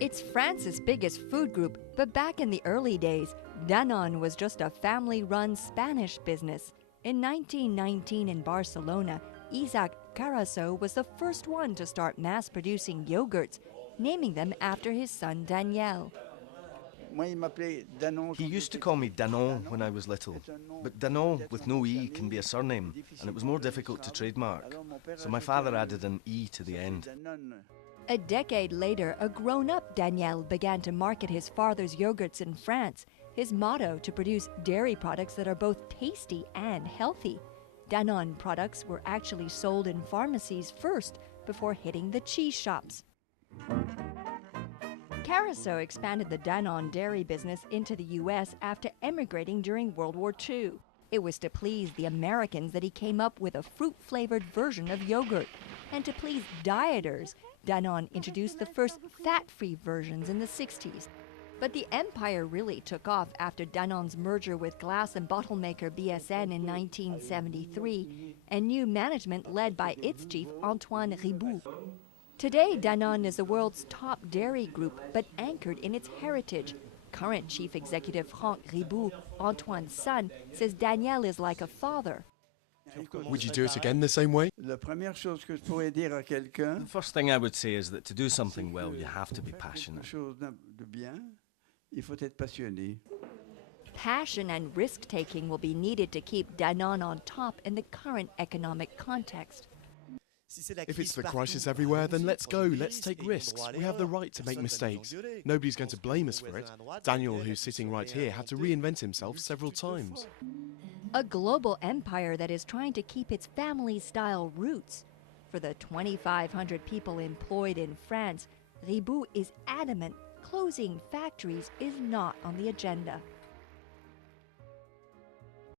It's France's biggest food group, but back in the early days, Danone was just a family-run Spanish business. In 1919 in Barcelona, Isaac Carasso was the first one to start mass-producing yogurts, naming them after his son Daniel. He used to call me Danone when I was little, but Danone with no E can be a surname, and it was more difficult to trademark. So my father added an E to the end. A decade later, a grown-up Daniel began to market his father's yogurts in France, his motto to produce dairy products that are both tasty and healthy. Danone products were actually sold in pharmacies first, before hitting the cheese shops. Carasso expanded the Danone dairy business into the U.S. after emigrating during World War II. It was to please the Americans that he came up with a fruit-flavored version of yogurt. And to please dieters, Danone introduced the first fat-free versions in the 60s. But the empire really took off after Danone's merger with glass and bottle maker BSN in 1973, and new management led by its chief Antoine Riboud. Today, Danone is the world's top dairy group, but anchored in its heritage. Current chief executive Franck Riboud, Antoine's son, says Daniel is like a father. Would you do it again the same way? The first thing I would say is that to do something well, you have to be passionate. Passion and risk-taking will be needed to keep Danone on top in the current economic context. If it's the crisis everywhere, then let's go, let's take risks. We have the right to make mistakes. Nobody's going to blame us for it. Daniel, who's sitting right here, had to reinvent himself several times. A global empire that is trying to keep its family-style roots. For the 2,500 people employed in France, Riboud is adamant closing factories is not on the agenda.